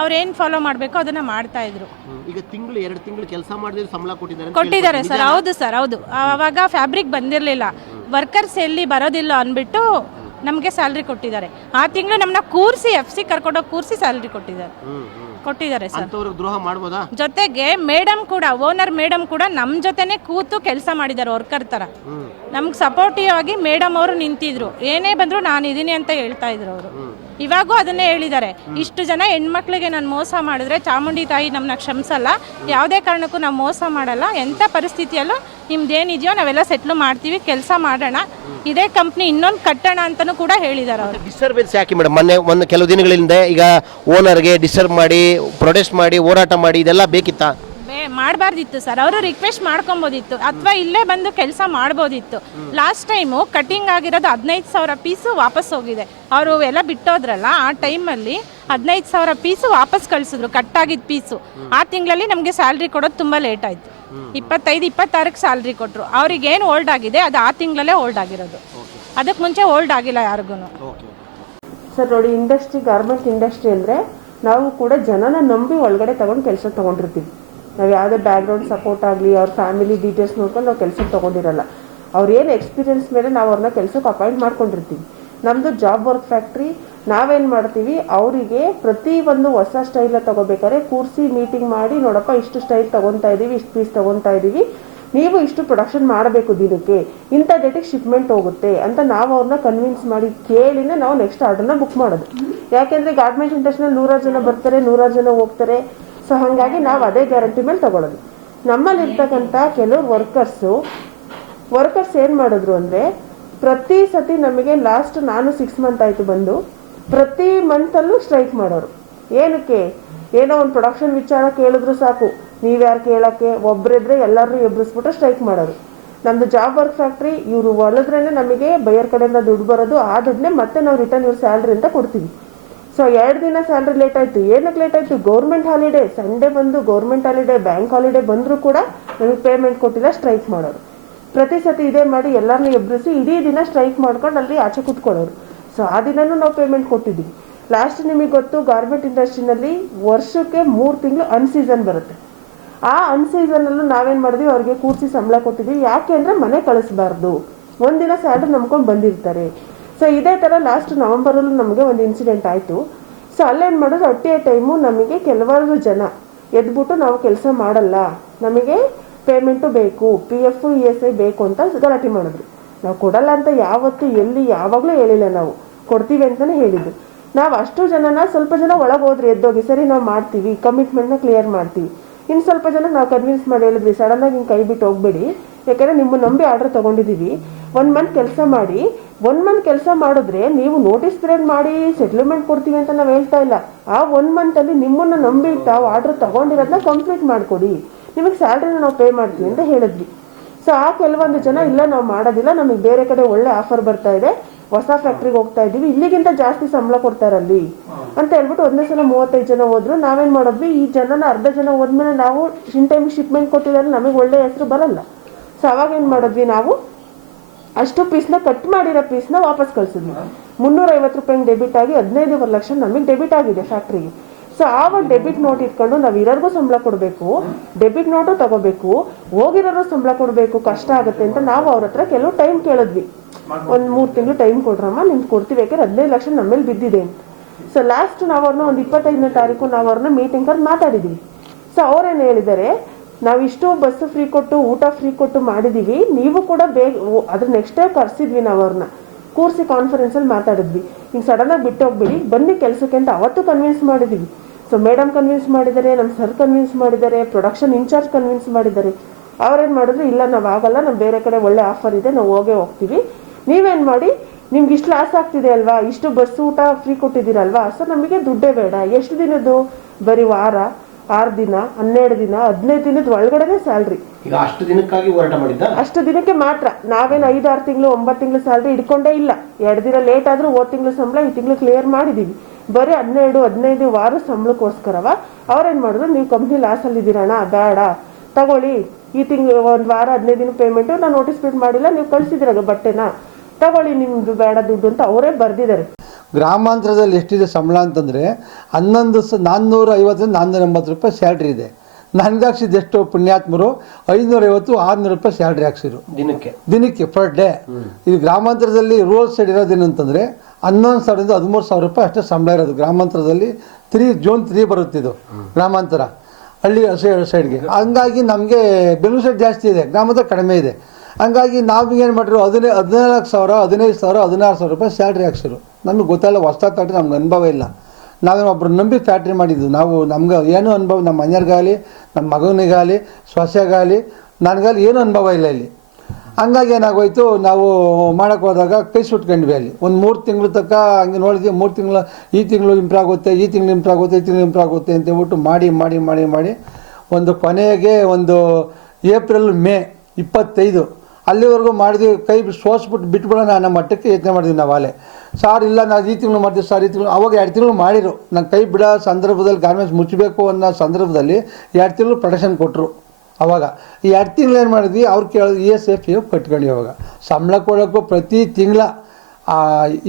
ಅವ್ರು ಏನು ಫಾಲೋ ಮಾಡಬೇಕು ಅದನ್ನ ಮಾಡ್ತಾ ಇದ್ರು. ಈಗ ತಿಂಗಳು ಎರಡು ತಿಂಗಳು ಕೆಲಸ ಮಾಡಿದ್ರೆ ಸಂಬಳ ಕೊಟ್ಟಿದ್ದಾರೆ ಕೊಟ್ಟಿದ್ದಾರೆ ಸರ್ ಹೌದು ಸರ್ ಹೌದು. ಆವಾಗ ಫ್ಯಾಬ್ರಿಕ್ ಬಂದಿರಲಿಲ್ಲ. ವರ್ಕರ್ಸ್ ಎಲ್ಲಿ ಬರೋದಿಲ್ಲ ಅಂದ್ಬಿಟ್ಟು ನಮಗೆ ಸ್ಯಾಲ್ರಿ ಕೊಟ್ಟಿದ್ದಾರೆ. ಆ ತಿಂಗಳು ನಮ್ಮನ್ನ ಕೂರಿಸಿ ಎಫ್ ಸಿ ಕರ್ಕೊಂಡೋಗಿ ಕೂರಿಸಿ ಸ್ಯಾಲ್ರಿ ಕೊಟ್ಟಿದ್ದಾರೆ. ಕೊಟ್ಟಿದ್ದಾರೆ ಸರ್. ದ್ರೋಹ ಮಾಡ್ಬೋದಾ? ಜೊತೆಗೆ ಮೇಡಮ್ ಕೂಡ ಓನರ್ ಮೇಡಮ್ ಕೂಡ ನಮ್ಮ ಜೊತೆನೆ ಕೂತು ಕೆಲಸ ಮಾಡಿದ್ದಾರೆ ವರ್ಕರ್ ಥರ ನಮ್ಗೆ ಸಪೋರ್ಟಿವ್ ಆಗಿ ಮೇಡಮ್ ಅವರು ನಿಂತಿದ್ರು. ಏನೇ ಬಂದರೂ ನಾನು ಇದೀನಿ ಅಂತ ಹೇಳ್ತಾ ಇದ್ರು ಅವರು. ಇವಾಗೂ ಅದನ್ನೇ ಹೇಳಿದ್ದಾರೆ. ಇಷ್ಟು ಜನ ಹೆಣ್ಮಕ್ಳಿಗೆ ನಾನು ಮೋಸ ಮಾಡಿದ್ರೆ ಚಾಮುಂಡಿ ತಾಯಿ ನಮ್ಮನ್ನ ಕ್ಷಮಿಸಲ್ಲ. ಯಾವುದೇ ಕಾರಣಕ್ಕೂ ನಾವು ಮೋಸ ಮಾಡಲ್ಲ. ಎಂಥ ಪರಿಸ್ಥಿತಿಯಲ್ಲೂ ನಿಮ್ದೇನಿದೆಯೋ ನಾವೆಲ್ಲ ಸೆಟ್ಲು ಮಾಡ್ತೀವಿ, ಕೆಲಸ ಮಾಡೋಣ. ಇದೇ ಕಂಪ್ನಿ ಇನ್ನೊಂದು ಕಟ್ಟೋಣ ಅಂತಲೂ ಕೂಡ ಹೇಳಿದ್ದಾರೆ ಅವರು. ಡಿಸ್ಟರ್ಬೆನ್ಸ್ ಯಾಕೆ ಮೇಡಮ್? ಮೊನ್ನೆ ಒಂದು ಕೆಲವು ದಿನಗಳಿಂದ ಈಗ ಓನರ್ಗೆ ಡಿಸ್ಟರ್ಬ್ ಮಾಡಿ ಪ್ರೊಟೆಸ್ಟ್ ಮಾಡಿ, ಹೋರಾಟ ಮಾಡಿ ಇದೆಲ್ಲ ಬೇಕಿತ್ತಾ? ಮಾಡಬಾರ್ದಿತ್ತು ಸರ್. ಅವರು ರಿಕ್ವೆಸ್ಟ್ ಮಾಡ್ಕೊಬೋದಿತ್ತು. ಅಥವಾ ಇಲ್ಲೇ ಬಂದು ಕೆಲಸ ಮಾಡ್ಬೋದಿತ್ತು. ಲಾಸ್ಟ್ ಟೈಮು ಕಟಿಂಗ್ ಆಗಿರೋದು ಹದಿನೈದು ಸಾವಿರ ಪೀಸು ವಾಪಸ್ ಹೋಗಿದೆ. ಅವರು ಎಲ್ಲ ಬಿಟ್ಟೋದ್ರಲ್ಲ, ಆ ಟೈಮಲ್ಲಿ ಹದಿನೈದು ಸಾವಿರ ಪೀಸು ವಾಪಸ್ ಕಳಿಸಿದ್ರು ಕಟ್ ಆಗಿದ್ದ ಪೀಸು ಆ ತಿಂಗಳಲ್ಲಿ ನಮಗೆ ಸ್ಯಾಲ್ರಿ ಕೊಡೋದು ತುಂಬ ಲೇಟ್ ಆಯಿತು. ಇಪ್ಪತ್ತೈದು, ಇಪ್ಪತ್ತಾರಕ್ಕೆ ಸ್ಯಾಲ್ರಿ ಕೊಟ್ಟರು ಅವ್ರಿಗೆ ಏನು ಹೋಲ್ಡ್ ಆಗಿದೆ, ಅದು ಆ ತಿಂಗಳಲ್ಲೇ ಓಲ್ಡ್ ಆಗಿರೋದು. ಅದಕ್ಕೆ ಮುಂಚೆ ಓಲ್ಡ್ ಆಗಿಲ್ಲ ಯಾರಿಗೂ ಸರ್, ನೋಡಿ ಇಂಡಸ್ಟ್ರಿ ಗಾರ್ಮೆಂಟ್ ಇಂಡಸ್ಟ್ರಿ ಅಂದರೆ ನಾವು ಕೂಡ ಜನನ ನಂಬಿ ಒಳಗಡೆ ತಗೊಂಡು ಕೆಲಸ ತೊಗೊಂಡಿರ್ತೀವಿ. ನಾವು ಯಾವುದೇ ಬ್ಯಾಕ್ಗ್ರೌಂಡ್ ಸಪೋರ್ಟ್ ಆಗಲಿ, ಅವ್ರ ಫ್ಯಾಮಿಲಿ ಡೀಟೇಲ್ಸ್ ನೋಡ್ಕೊಂಡು ನಾವು ಕೆಲಸಕ್ಕೆ ತೊಗೊಂಡಿರಲ್ಲ. ಅವ್ರೇನು ಎಕ್ಸ್ಪೀರಿಯನ್ಸ್ ಮೇಲೆ ನಾವು ಅವ್ರನ್ನ ಕೆಲಸಕ್ಕೆ ಅಪಾಯಿಂಟ್ ಮಾಡ್ಕೊಂಡಿರ್ತೀವಿ. ನಮ್ಮದು ಜಾಬ್ ವರ್ಕ್ ಫ್ಯಾಕ್ಟ್ರಿ ನಾವೇನು ಮಾಡ್ತೀವಿ, ಅವರಿಗೆ ಪ್ರತಿ ಒಂದು ಹೊಸ ಸ್ಟೈಲ ತಗೋಬೇಕಾದ್ರೆ ಕೂರಿಸಿ ಮೀಟಿಂಗ್ ಮಾಡಿ, ನೋಡಪ್ಪ ಇಷ್ಟು ಸ್ಟೈಲ್ ತೊಗೊತಾ ಇದ್ದೀವಿ ಇಷ್ಟು ಪೀಸ್ ತೊಗೊತಾ ಇದ್ದೀವಿ ನೀವು ಇಷ್ಟು ಪ್ರೊಡಕ್ಷನ್ ಮಾಡಬೇಕು ದಿನಕ್ಕೆ, ಇಂಥ ಡೇಟಿಗೆ ಶಿಪ್ಮೆಂಟ್ ಹೋಗುತ್ತೆ ಅಂತ ನಾವು ಅವ್ರನ್ನ ಕನ್ವಿನ್ಸ್ ಮಾಡಿ ಕೇಳಿನೇ ನಾವು ನೆಕ್ಸ್ಟ್ ಆರ್ಡರ್ನ ಬುಕ್ ಮಾಡೋದು. ಯಾಕೆಂದರೆ ಗಾರ್ಮೆಂಟ್ ಇಂಡಸ್ಟ್ರಿನಲ್ಲಿ ನೂರಾರು ಜನ ಬರ್ತಾರೆ, ನೂರಾರು ಜನ ಹೋಗ್ತಾರೆ. ಸೊ ಹಾಗಾಗಿ ನಾವು ಅದೇ ಗ್ಯಾರಂಟಿ ಮೇಲೆ ತಗೊಳ್ಳೋದು ನಮ್ಮಲ್ಲಿ ಇರ್ತಕ್ಕಂಥ ಕೆಲವು ವರ್ಕರ್ಸು ವರ್ಕರ್ಸ್ ಏನು ಮಾಡಿದ್ರು ಅಂದರೆ, ಪ್ರತಿ ಸತಿ ನಮಗೆ ಲಾಸ್ಟ್ ನಾನು ಸಿಕ್ಸ್ ಮಂತ್ ಆಯಿತು ಬಂದು, ಪ್ರತಿ ಮಂತಲ್ಲೂ ಸ್ಟ್ರೈಕ್ ಮಾಡೋರು. ಏನಕ್ಕೆ? ಏನೋ ಒಂದು ಪ್ರೊಡಕ್ಷನ್ ವಿಚಾರ ಕೇಳಿದ್ರು ಸಾಕು. ನೀವ್ಯಾರು ಕೇಳೋಕ್ಕೆ? ಒಬ್ಬರಿದ್ರೆ ಎಲ್ಲರೂ ಎಬ್ಬಿಸ್ಬಿಟ್ಟು ಸ್ಟ್ರೈಕ್ ಮಾಡೋರು. ನಮ್ಮದು ಜಾಬ್ ವರ್ಕ್ ಫ್ಯಾಕ್ಟ್ರಿ ಇವರು ಹೊಲದ್ರೇ ನಮಗೆ ಬೈಯರ್ ಕಡೆಯಿಂದ ದುಡ್ಡು ಬರೋದು, ಆ ದುಡ್ಡನ್ನೇ ಮತ್ತೆ ನಾವು ರಿಟರ್ನ್ ಇವ್ರ ಸ್ಯಾಲ್ರಿ ಅಂತ ಕೊಡ್ತೀವಿ. ಸೊ ಎರಡು ದಿನ ಸ್ಯಾಲ್ರಿ ಲೇಟ್ ಆಯಿತು. ಏನಕ್ಕೆ ಲೇಟ್ ಆಯಿತು? ಗೌರ್ಮೆಂಟ್ ಹಾಲಿಡೇ ಸಂಡೇ ಬಂದು ಗೌರ್ಮೆಂಟ್ ಹಾಲಿಡೇ ಬ್ಯಾಂಕ್ ಹಾಲಿಡೇ ಬಂದರೂ ಕೂಡ ನಮಗೆ ಪೇಮೆಂಟ್ ಕೊಟ್ಟಿಲ್ಲ ಸ್ಟ್ರೈಕ್ ಮಾಡೋರು. ಪ್ರತಿ ಸತಿ ಇದೇ ಮಾಡಿ ಎಲ್ಲರನ್ನೂ ಎಬ್ಬರಿಸಿ ಇಡೀ ದಿನ ಸ್ಟ್ರೈಕ್ ಮಾಡ್ಕೊಂಡು ಅಲ್ಲಿ ಆಚೆ ಕೂತ್ಕೊಳ್ಳೋರು. ಸೊ ಆ ದಿನನೂ ನಾವು ಪೇಮೆಂಟ್ ಕೊಟ್ಟಿದ್ವಿ. ಲಾಸ್ಟ್ ನಿಮಗೆ ಗೊತ್ತು ಗಾರ್ಮೆಂಟ್ ಇಂಡಸ್ಟ್ರಿನಲ್ಲಿ ವರ್ಷಕ್ಕೆ ಮೂರು ತಿಂಗಳು ಅನ್ಸೀಸನ್ ಬರುತ್ತೆ. ಆ ಅನ್ಸೀಸನಲ್ಲೂ ನಾವೇನು ಮಾಡಿದ್ವಿ? ಅವ್ರಿಗೆ ಕೂರಿಸಿ ಸಂಬಳ ಕೊಟ್ಟಿದ್ವಿ. ಯಾಕೆ ಅಂದರೆ ಮನೆ ಕಳಿಸ್ಬಾರ್ದು. ಒಂದಿನ ಸ್ಯಾಲ್ರಿ ನಂಬ್ಕೊಂಡು ಬಂದಿರ್ತಾರೆ. ಸೊ ಇದೇ ಥರ ಲಾಸ್ಟ್ ನವಂಬರಲ್ಲೂ ನಮಗೆ ಒಂದು ಇನ್ಸಿಡೆಂಟ್ ಆಯಿತು. ಸೊ ಅಲ್ಲೇನು ಮಾಡೋದು, ಅಟ್ಟಿಯ ಟೈಮು ನಮಗೆ ಕೆಲವಾರು ಜನ ಎದ್ಬಿಟ್ಟು ನಾವು ಕೆಲಸ ಮಾಡಲ್ಲ. ನಮಗೆ ಪೇಮೆಂಟು ಬೇಕು P F E S I ಬೇಕು ಅಂತ ಗಲಾಟೆ ಮಾಡಿದ್ರು. ನಾವು ಕೊಡಲ್ಲ ಅಂತ ಯಾವತ್ತು ಎಲ್ಲಿ, ಯಾವಾಗಲೂ ಹೇಳಿಲ್ಲ ನಾವು. ಕೊಡ್ತೀವಿ ಅಂತಲೇ ಹೇಳಿದ್ದು. ನಾವು ಅಷ್ಟು ಜನನ ಸ್ವಲ್ಪ ಜನ ಒಳಗೆ ಹೋದ್ರೆ ಎದ್ದೋಗಿ, ಸರಿ, ನಾವು ಮಾಡ್ತೀವಿ ಕಮಿಟ್ಮೆಂಟ್ನ ಕ್ಲಿಯರ್ ಮಾಡ್ತೀವಿ. ಇನ್ನು ಸ್ವಲ್ಪ ಜನ ನಾವು ಕನ್ವಿನ್ಸ್ ಮಾಡಿ ಹೇಳಿದ್ವಿ ಸಡನ್ನಾಗಿ ಹಿಂಗೆ ಕೈ ಬಿಟ್ಟು ಹೋಗ್ಬೇಡಿ. ಯಾಕಂದರೆ ನಿಮ್ಮ ನಂಬಿ ಆರ್ಡರ್ ತೊಗೊಂಡಿದ್ದೀವಿ ಒನ್ ಮಂತ್ ಕೆಲಸ ಮಾಡಿ. ಒನ್ ಮಂತ್ ಕೆಲಸ ಮಾಡಿದ್ರೆ ನೀವು ನೋಟಿಸ್ ಪೀರಿಯಡ್ ಮಾಡಿ ಸೆಟ್ಲ್ಮೆಂಟ್ ಕೊಡ್ತೀವಿ ಅಂತ ನಾವು ಹೇಳ್ತಾ ಇಲ್ಲ. ಆ ಒನ್ ಮಂತಲ್ಲಿ ನಿಮ್ಮನ್ನು ನಂಬಿ ತಾವು ಆರ್ಡರ್ ತೊಗೊಂಡಿರೋದನ್ನ ಕಂಪ್ಲೀಟ್ ಮಾಡಿಕೊಡಿ. ನಿಮಗೆ ಸ್ಯಾಲ್ರಿನ ನಾವು ಪೇ ಮಾಡ್ತೀವಿ ಅಂತ ಹೇಳಿದ್ವಿ. ಸೊ ಆ ಕೆಲವೊಂದು ಜನ ಇಲ್ಲ, ನಾವು ಮಾಡೋದಿಲ್ಲ. ನಮಗೆ ಬೇರೆ ಕಡೆ ಒಳ್ಳೆ ಆಫರ್ ಬರ್ತಾ ಇದೆ. ಹೊಸ ಫ್ಯಾಕ್ಟ್ರಿಗೆ ಹೋಗ್ತಾ ಇದ್ದೀವಿ. ಇಲ್ಲಿಗಿಂತ ಜಾಸ್ತಿ ಸಂಬಳ ಕೊಡ್ತಾರಲ್ಲಿ. ಅಂತ ಹೇಳ್ಬಿಟ್ಟು ಒಂದೇ ಸಲ ಮೂವತ್ತೈದು ಜನ ಹೋದ್ರು. ನಾವೇನ್ ಮಾಡಿದ್ವಿ? ಈ ಜನನ ಅರ್ಧ ಜನ ಹೋದ್ಮೇಲೆ ನಾವು ಇನ್ ಟೈಮ್ ಶಿಪ್ಮೆಂಟ್ ಕೊಟ್ಟಿದ್ದಾರೆ. ನಮಗೆ ಒಳ್ಳೆ ಹೆಸರು ಬರಲ್ಲ. ಸೊ ಅವಾಗ ಏನು ಮಾಡಿದ್ವಿ ನಾವು? ಅಷ್ಟು ಪೀಸ್ನ ಕಟ್ ಮಾಡಿರೋ ಪೀಸ್ನ ವಾಪಸ್ ಕಳಿಸಿದ್ವಿ. ಮುನ್ನೂರೈವತ್ತು ರೂಪಾಯಿ ಡೆಬಿಟ್ ಆಗಿ ಹದಿನೈದುವರೆ ಲಕ್ಷ ನಮಗೆ ಡೆಬಿಟ್ ಆಗಿದೆ ಫ್ಯಾಕ್ಟ್ರಿಗೆ ಸೊ ಆ ಒಂದು ಡೆಬಿಟ್ ನೋಟ್ ಇಟ್ಕೊಂಡು ನಾವು ಇರೋರ್ಗೂ ಸಂಬಳ ಕೊಡಬೇಕು. ಡೆಬಿಟ್ ನೋಟು ತಗೋಬೇಕು. ಹೋಗಿರೋರು ಸಂಬಳ ಕೊಡಬೇಕು. ಕಷ್ಟ ಆಗುತ್ತೆ ಅಂತ ನಾವು ಅವ್ರ ಹತ್ರ ಕೆಲವು ಟೈಮ್ ಕೇಳಿದ್ವಿ. ಒಂದು ಮೂರು ತಿಂಗಳು ಟೈಮ್ ಕೊಡ್ರಮ್ಮ ನಿಮ್ಗೆ ಕೊಡ್ತೀವಿ. ಯಾಕಂದ್ರೆ ಹದಿನೈದು ಲಕ್ಷ ನಮ್ಮ ಮೇಲೆ ಬಿದ್ದಿದೆ ಸೊ ಲಾಸ್ಟ್ ನಾವು ಅವ್ರನ್ನ ಒಂದು ಇಪ್ಪತ್ತೈದನೇ ತಾರೀಕು ನಾವು ಅವ್ರನ್ನ ಮೀಟಿಂಗ್ ಕರೆದು ಮಾತಾಡಿದ್ವಿ. ಸೊ ಅವ್ರೇನು ಹೇಳಿದ್ದಾರೆ, ನಾವು ಇಷ್ಟು ಬಸ್ ಫ್ರೀ ಕೊಟ್ಟು, ಊಟ ಫ್ರೀ ಕೊಟ್ಟು ಮಾಡಿದೀವಿ. ನೀವು ಕೂಡ ಬೇಗ ಅದ್ರ ನೆಕ್ಸ್ಟ್ ಡೇ ಕರ್ಸಿದ್ವಿ ನಾವು ಅವ್ರನ್ನ ಕೂರಿಸಿ ಕಾನ್ಫರೆನ್ಸಲ್ಲಿ ಮಾತಾಡಿದ್ವಿ. ಹಿಂಗೆ ಸಡನ್ನಾಗಿ ಬಿಟ್ಟು ಹೋಗ್ಬಿಡಿ. ಬನ್ನಿ ಕೆಲಸಕ್ಕೆ ಅಂತ ಅವತ್ತು ಕನ್ವಿನ್ಸ್ ಮಾಡಿದ್ದೀವಿ ಸೊ ಮೇಡಮ್ ಕನ್ವಿನ್ಸ್ ಮಾಡಿದ್ದಾರೆ ನಮ್ಮ ಸರ್ ಕನ್ವಿನ್ಸ್ ಮಾಡಿದ್ದಾರೆ ಪ್ರೊಡಕ್ಷನ್ ಇನ್ಚಾರ್ಜ್ ಕನ್ವಿನ್ಸ್ ಮಾಡಿದ್ದಾರೆ. ಅವ್ರೇನು ಮಾಡಿದ್ರು, ಇಲ್ಲ, ನಾವು ಆಗಲ್ಲ ನಮ್ಮ ಬೇರೆ ಕಡೆ ಒಳ್ಳೆ ಆಫರ್ ಇದೆ, ನಾವು ಹೋಗೇ ಹೋಗ್ತೀವಿ. ನೀವೇನು ಮಾಡಿ? ನಿಮ್ಗೆ ಇಷ್ಟು ಲಾಸ್ ಆಗ್ತಿದೆ ಅಲ್ವಾ? ಇಷ್ಟು ಬಸ್ ಊಟ ಫ್ರೀ ಕೊಟ್ಟಿದ್ದೀರಲ್ವಾ? ಸೊ ನಮಗೆ ದುಡ್ಡೇ ಬೇಡ. ಎಷ್ಟು ದಿನದ್ದು? ಬರೀ ವಾರ ಆರು ದಿನ ಹನ್ನೆರಡು ದಿನ ಹದಿನೈದು ದಿನದ ಒಳಗಡೆನೆ ಸ್ಯಾಲ್ರಿ ಈಗ ಅಷ್ಟು ದಿನಕ್ಕಾಗಿ ಹೋರಾಟ ಮಾಡಿದ್ದ? ಅಷ್ಟು ದಿನಕ್ಕೆ ಮಾತ್ರ. ನಾವೇನು ಐದು ಆರು ತಿಂಗಳು ಒಂಬತ್ತು ತಿಂಗಳು ಸ್ಯಾಲ್ರಿ ಇಟ್ಕೊಂಡೇ ಇಲ್ಲ. ಎರಡು ದಿನ ಲೇಟ್ ಆದ್ರೂ ಓ ತಿಂಗಳು ಸಂಬಳ ಈ ತಿಂಗಳು ಕ್ಲಿಯರ್ ಮಾಡಿದೀವಿ. ಬರೀ ಹನ್ನೆರಡು ಹದಿನೈದು ವಾರ ಸಂಬಳಕ್ಕೋಸ್ಕರವ ಅವ್ರೇನು ಮಾಡಿದ್ರು? ನೀವು ಕಂಪ್ನಿ ಲಾಸಲ್ಲಿ ಇದ್ದೀರಣ್ಣ ಬೇಡ. ತಗೊಳ್ಳಿ. ಈ ತಿಂಗಳು ಒಂದು ವಾರ ಹದಿನೈದು ದಿನ ಪೇಮೆಂಟು ನಾನು ನೋಟಿಸ್ ಪೀಡ್ ಮಾಡಿಲ್ಲ ನೀವು ಕಳ್ಸಿದಿರ ಬಟ್ಟೆನ. ತಗೊಳ್ಳಿ ನಿಮ್ದು ಬೇಡ ದುಡ್ಡು ಅಂತ ಅವರೇ ಬರ್ದಿದ್ದಾರೆ. ಗ್ರಾಮಾಂತರದಲ್ಲಿ ಎಷ್ಟಿದೆ ಸಂಬಳ ಅಂತಂದರೆ ಹನ್ನೊಂದು ಸ ನಾನ್ನೂರ ಐವತ್ತರಿಂದ ನಾನ್ನೂರ ಎಂಬತ್ತು ರೂಪಾಯಿ ಸ್ಯಾಲ್ರಿ ಇದೆ. ನನಗೆ ಹಾಕ್ಸಿದ್ದು ಎಷ್ಟು ಪುಣ್ಯಾತ್ಮರು? ಐನೂರೈವತ್ತು ಆರುನೂರು ರೂಪಾಯಿ ಸ್ಯಾಲ್ರಿ ಹಾಕ್ಸಿರು ದಿನಕ್ಕೆ. ದಿನಕ್ಕೆ ಪರ್ ಡೇ. ಇದು ಗ್ರಾಮಾಂತರದಲ್ಲಿ ರೂರಲ್ ಸೈಡ್ ಇರೋದೇನಂತಂದರೆ ಹನ್ನೊಂದು ಸಾವಿರದಿಂದ ಹದಿಮೂರು ಸಾವಿರ ರೂಪಾಯಿ ಅಷ್ಟೇ ಸಂಬಳ ಇರೋದು ಗ್ರಾಮಾಂತರದಲ್ಲಿ. ತ್ರೀ ಜೋನ್ ತ್ರೀ ಬರುತ್ತೆ ಇದು ಗ್ರಾಮಾಂತರ ಹಳ್ಳಿ ಸೈಡ್ ಸೈಡ್ಗೆ ಹಂಗಾಗಿ ನಮಗೆ ಬೆಂಗಳೂರು ಸೈಡ್ ಜಾಸ್ತಿ ಇದೆ ಗ್ರಾಮಾಂತರ ಕಡಿಮೆ ಇದೆ. ಹಂಗಾಗಿ ನಾವು ಏನು ಮಾಡಿದ್ರು ಹದಿನೈ, ಹದಿನಾಲ್ಕು ಸಾವಿರ, ಹದಿನೈದು ಸಾವಿರ, ಹದಿನಾರು ಸಾವಿರ ರೂಪಾಯಿ ಸ್ಯಾಲ್ರಿ ಹಾಕ್ಸಿರು. ನಮಗೆ ಗೊತ್ತಲ್ಲ, ಹೊಸ್ದಾಗಿ ಫ್ಯಾಕ್ಟ್ರಿ ನಮ್ಗೆ ಅನುಭವ ಇಲ್ಲ. ನಾವೇನು ಒಬ್ಬರು ನಂಬಿ ಫ್ಯಾಕ್ಟ್ರಿ ಮಾಡಿದ್ದು, ನಾವು ನಮ್ಗೆ ಏನೂ ಅನುಭವ ನಮ್ಮ ಮನೆಯವ್ರಿಗಾಗಲಿ ನಮ್ಮ ಮಗನಿಗಾಗಲಿ, ಸೊಸೆಗಾಗಲಿ, ನನಗಾಗಲಿ ಏನೂ ಅನುಭವ ಇಲ್ಲ ಇಲ್ಲಿ. ಹಂಗಾಗಿ ಏನಾಗೋಯ್ತು, ನಾವು ಮಾಡೋಕ್ಕೆ ಹೋದಾಗ ಕೈ ಸುಟ್ಕೊಂಡ್ವಿ ಅಲ್ಲಿ. ಒಂದು ಮೂರು ತಿಂಗಳು ತಕ್ಕ ಹಂಗೆ ನೋಡಿದ್ವಿ, ಮೂರು ತಿಂಗಳು, ಈ ತಿಂಗಳು ಇಂಪ್ರೂವ್ ಆಗುತ್ತೆ, ಈ ತಿಂಗಳು ಇಂಪ್ರೂವ್ ಆಗುತ್ತೆ, ಈ ತಿಂಗಳು ಇಂಪ್ರೂವ್ ಆಗುತ್ತೆ ಅಂತ ಹೇಳ್ಬಿಟ್ಟು ಮಾಡಿ ಮಾಡಿ ಮಾಡಿ ಮಾಡಿ, ಒಂದು ಕೊನೆಗೆ ಒಂದು ಏಪ್ರಿಲ್, ಮೇ ಇಪ್ಪತ್ತೈದು ಅಲ್ಲಿವರೆಗೂ ಮಾಡಿದ್ವಿ, ಕೈ ಸೋಸ್ಬಿಟ್ಟು ಬಿಟ್ಬಿಡೋಣ ಅನ್ನೋ ಮಟ್ಟಕ್ಕೆ ಯತ್ನ ಮಾಡಿದ್ವಿ, ನಾವು ಅಲ್ಲೇ ಸಾರ್ ಇಲ್ಲ ನಾನು ಈ ತಿಂಗಳು ಮಾಡ್ತೀವಿ, ಸರ್ ಈ ತಿಂಗಳು, ಅವಾಗ ಎರಡು ತಿಂಗಳು ಮಾಡಿರು. ನಾನು ಕೈ ಬಿಡೋ ಸಂದರ್ಭದಲ್ಲಿ ಗಾರ್ಮೆಂಟ್ಸ್ ಮುಚ್ಚಬೇಕು ಅನ್ನೋ ಸಂದರ್ಭದಲ್ಲಿ ಎರಡು ತಿಂಗಳು ಪ್ರೊಡಕ್ಷನ್ ಕೊಟ್ಟರು ಅವಾಗ. ಈ ಎರಡು ತಿಂಗಳು ಏನು ಮಾಡಿದ್ವಿ, ಅವ್ರು ಕೇಳೋದು ಇ ಎಸ್ ಎಫ್ ಕಟ್ಕೊಂಡು ಅವಾಗ. ಸಂಬಳ ಕೊಡೋಕ್ಕೂ ಪ್ರತಿ ತಿಂಗಳ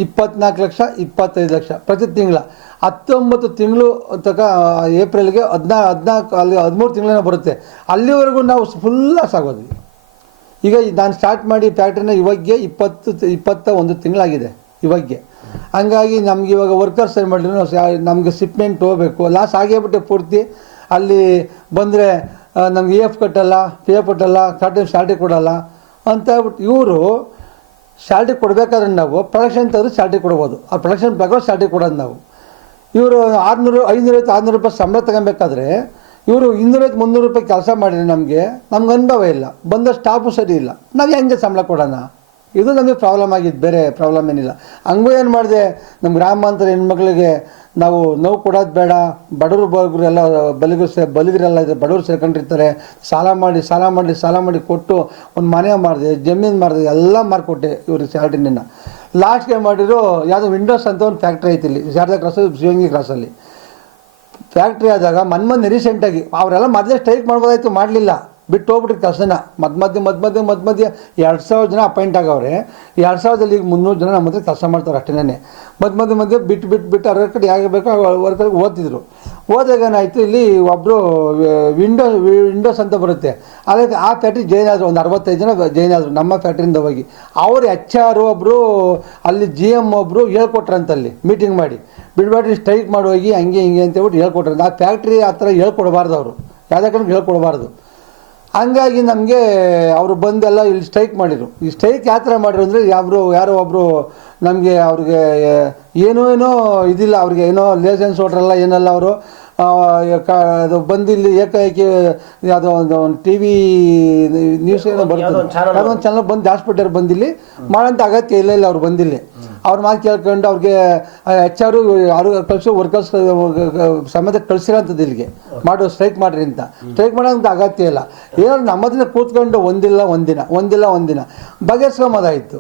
ಇಪ್ಪತ್ನಾಲ್ಕು ಲಕ್ಷ, ಇಪ್ಪತ್ತೈದು ಲಕ್ಷ ಪ್ರತಿ ತಿಂಗಳ. ಹತ್ತೊಂಬತ್ತು ತಿಂಗಳು ತಕ ಏಪ್ರಿಲ್ಗೆ ಹದಿನಾಲ್ಕು ಹದಿನಾಲ್ಕು ಅಲ್ಲಿ ಹದಿಮೂರು ತಿಂಗಳೇನೋ ಬರುತ್ತೆ. ಅಲ್ಲಿವರೆಗೂ ನಾವು ಫುಲ್ ಲಾಸ್ ಆಗೋದ್ವಿ. ಈಗ ನಾನು ಸ್ಟಾರ್ಟ್ ಮಾಡಿ ಫ್ಯಾಕ್ಟ್ರಿನ ಇವಾಗೆ ಇಪ್ಪತ್ತು ಇಪ್ಪತ್ತ ಒಂದು ತಿಂಗಳಾಗಿದೆ ಇವಾಗೆ ಹಂಗಾಗಿ ನಮ್ಗೆ ಇವಾಗ ವರ್ಕರ್ಸ್ ಏನು ಮಾಡಿದ್ರು ನಮಗೆ ಸಿಪ್ಮೆಂಟ್ ಹೋಗ್ಬೇಕು ಲಾಸ್ ಆಗೇಬಿಟ್ಟೆ ಪೂರ್ತಿ. ಅಲ್ಲಿ ಬಂದರೆ ನಮ್ಗೆ ಇ ಎಫ್ ಕಟ್ಟಲ್ಲ ಪಿ ಎಫ್ ಕಟ್ಟಲ್ಲ ಕರೆಕ್ಟ್ ಸ್ಯಾಲ್ರಿ ಕೊಡಲ್ಲ ಅಂತ ಹೇಳ್ಬಿಟ್ಟು ಇವರು ಸ್ಯಾಲ್ರಿ ಕೊಡಬೇಕಾದ್ರೆ ನಾವು ಪ್ರೊಡಕ್ಷನ್ ತೆಗೆದು ಸ್ಯಾಲ್ರಿ ಕೊಡ್ಬೋದು. ಆ ಪ್ರೊಡಕ್ಷನ್ ಪ್ರಕಾರ ಸ್ಯಾಲ್ರಿ ಕೊಡೋದು ನಾವು. ಇವರು ಆರುನೂರು, ಐನೂರೈವತ್ತು, ಆರುನೂರು ರೂಪಾಯಿ ಸಂಬಳ ತಗೊಬೇಕಾದ್ರೆ ಇವರು ಇನ್ನೂರೈವತ್ತು ಮುನ್ನೂರು ರೂಪಾಯಿ ಕೆಲಸ ಮಾಡಿದ್ರೆ ನಮಗೆ ನಮ್ಗೆ ಅನುಭವ ಇಲ್ಲ. ಬಂದ ಸ್ಟಾಫು ಸರಿ ಇಲ್ಲ. ನಾವು ಹೆಂಗೆ ಸಂಬಳ ಕೊಡೋಣ? ಇದು ನಮಗೆ ಪ್ರಾಬ್ಲಮ್ ಆಗಿದ್ದು ಬೇರೆ ಪ್ರಾಬ್ಲಮ್ ಏನಿಲ್ಲ. ಹಂಗೂ ಏನು ಮಾಡಿದೆ ನಮ್ಮ ಗ್ರಾಮಾಂತರ ಹೆಣ್ಮಕ್ಳಿಗೆ ನಾವು ನೋವು ಕೊಡೋದು ಬೇಡ. ಬಡವರು ಬಗ್ಗರು ಎಲ್ಲ ಬಲಿಗರು ಸೇ, ಬಲಿಗರೆಲ್ಲ ಇದ್ದಾರೆ ಬಡವರು ಸೇರ್ಕೊಂಡಿರ್ತಾರೆ. ಸಾಲ ಮಾಡಿ ಸಾಲ ಮಾಡಿ ಸಾಲ ಮಾಡಿ ಕೊಟ್ಟು ಒಂದು ಮನೆ ಮಾಡಿದೆ, ಜಮೀನು ಮಾಡಿದೆ, ಎಲ್ಲ ಮಾರ್ಕೊಟ್ಟೆ ಇವ್ರಿಗೆ ಸ್ಯಾಲ್ರಿನ ಲಾಸ್ಟ್ಗೆ ಮಾಡಿರೋ ಯಾವುದೋ ವಿಂಡೋಸ್ ಅಂತ ಒಂದು ಫ್ಯಾಕ್ಟ್ರಿ ಐತಿ ಇಲ್ಲಿ ಶಾರದಾ ಕ್ರಾಸ್ ಶಿವಂಗಿ ಕ್ರಾಸಲ್ಲಿ ಫ್ಯಾಕ್ಟ್ರಿ ಆದಾಗ ಮನ್ಮಂದು ರೀಸೆಂಟಾಗಿ ಅವರೆಲ್ಲ ಮೊದಲೇ ಸ್ಟ್ರೈಕ್ ಮಾಡ್ಬೋದಾಯ್ತು, ಮಾಡಲಿಲ್ಲ. ಬಿಟ್ಟು ಹೋಗ್ಬಿಟ್ರು ಕೆಲಸನ. ಮಧ್ಯ ಮಧ್ಯೆ ಮಧ್ಯ ಮಧ್ಯೆ ಮಧ್ಯ ಮಧ್ಯೆ ಎರಡು ಸಾವಿರ ಜನ ಅಪಾಯಿಂಟ್ ಆಗವ್ರೆ. ಎರಡು ಸಾವಿರದಲ್ಲಿ ಈಗ ಮುನ್ನೂರು ಜನ ನಮ್ಮ ಹತ್ರ ಕೆಲಸ ಮಾಡ್ತಾರೆ ಅಷ್ಟೇನೆ ಮಧ್ಯ ಮಧ್ಯೆ ಮಧ್ಯೆ ಬಿಟ್ಟು ಬಿಟ್ಟು ಬಿಟ್ಟು ಅವ್ರ ಕಡೆ ಹೇಗೆ ಬೇಕೋ ಅವ್ರ ಓದ್ತಿದ್ರು. ಹೋದಾಗ ಏನಾಯಿತು ಇಲ್ಲಿ ಒಬ್ಬರು ವಿಂಡೋ, ವಿಂಡೋಸ್ ಅಂತ ಬರುತ್ತೆ. ಅದಕ್ಕೆ ಆ ಫ್ಯಾಕ್ಟ್ರಿ ಜೈನ್ ಆದರು, ಒಂದು ಅರವತ್ತೈದು ಜನ ಜೈನ್ ಆದರು, ನಮ್ಮ ಫ್ಯಾಕ್ಟ್ರಿಯಿಂದ ಹೋಗಿ. ಅವ್ರು ಎಚ್ ಆರ್ ಒಬ್ಬರು ಅಲ್ಲಿ ಜಿ ಎಂ ಒಬ್ಬರು ಹೇಳ್ಕೊಟ್ರಂತಲ್ಲಿ ಮೀಟಿಂಗ್ ಮಾಡಿ. ಬಿಡಬೇಡ್ರಿ ಸ್ಟ್ರೈಕ್ ಮಾಡಿ ಹೋಗಿ, ಹಂಗೆ, ಹಿಂಗೆ ಅಂತ ಹೇಳ್ಬಿಟ್ಟು ಹೇಳ್ಕೊಟ್ರಂತ ಆ ಫ್ಯಾಕ್ಟ್ರಿ ಆ ಥರ ಹೇಳ್ಕೊಡ್ಬಾರ್ದು ಅವರು. ಯಾವುದೇ ಕಾರಣಕ್ಕೆ ಹೇಳ್ಕೊಡ್ಬಾರ್ದು. ಹಂಗಾಗಿ ನಮಗೆ ಅವರು ಬಂದೆಲ್ಲ ಇಲ್ಲಿ ಸ್ಟ್ರೈಕ್ ಮಾಡಿದರು. ಈ ಸ್ಟ್ರೈಕ್ ಯಾವ ಥರ ಮಾಡಿದ್ರು ಅಂದರೆ ಯಾರು ಯಾರೋ ಒಬ್ಬರು ನಮಗೆ ಅವ್ರಿಗೆ ಏನೋ ಏನೋ ಇದಿಲ್ಲ ಅವ್ರಿಗೆ ಏನೋ ಲೈಸೆನ್ಸ್ ಹೊಟ್ರಲ್ಲ ಏನಲ್ಲ ಅವರು. ಅದು ಬಂದು ಇಲ್ಲಿ ಏಕಾಏಕಿ ಯಾವುದೋ ಒಂದು ಒಂದು ಟಿ ವಿ ನ್ಯೂಸ್ ಏನೋ ಬರ್ತದೆ. ಅದೊಂದು ಚಾನಲ್ ಬಂದು ಹಾಸ್ಪಿಟಲ್ ಬಂದಿಲ್ಲಿ ಮಾಡೋಂಥ ಅಗತ್ಯ ಇಲ್ಲ ಇಲ್ಲ ಅವ್ರು ಬಂದಿಲ್ಲಿ. ಅವ್ರ ಮಾತು ಕೇಳ್ಕೊಂಡು ಅವ್ರಿಗೆ ಎಚ್ ಆರು ಯಾರು ಕಳಿಸೋ ವರ್ಕರ್ಸ್ ಸಮೇತ ಕಳಿಸಿರೋಂಥದ್ದು ಇಲ್ಲಿಗೆ. ಮಾಡೋ ಸ್ಟ್ರೈಕ್ ಮಾಡ್ರಿ ಅಂತ. ಸ್ಟ್ರೈಕ್ ಮಾಡೋಂಥ ಅಗತ್ಯ ಇಲ್ಲ. ಏನೋ ನಮ್ಮದನ್ನ ಕೂತ್ಕೊಂಡು ಒಂದಿಲ್ಲ ಒಂದಿನ ಒಂದಿಲ್ಲ ಒಂದಿನ. ಬಗೆಹರಿಸ್ಕೊಂಬೋದಾಯಿತು.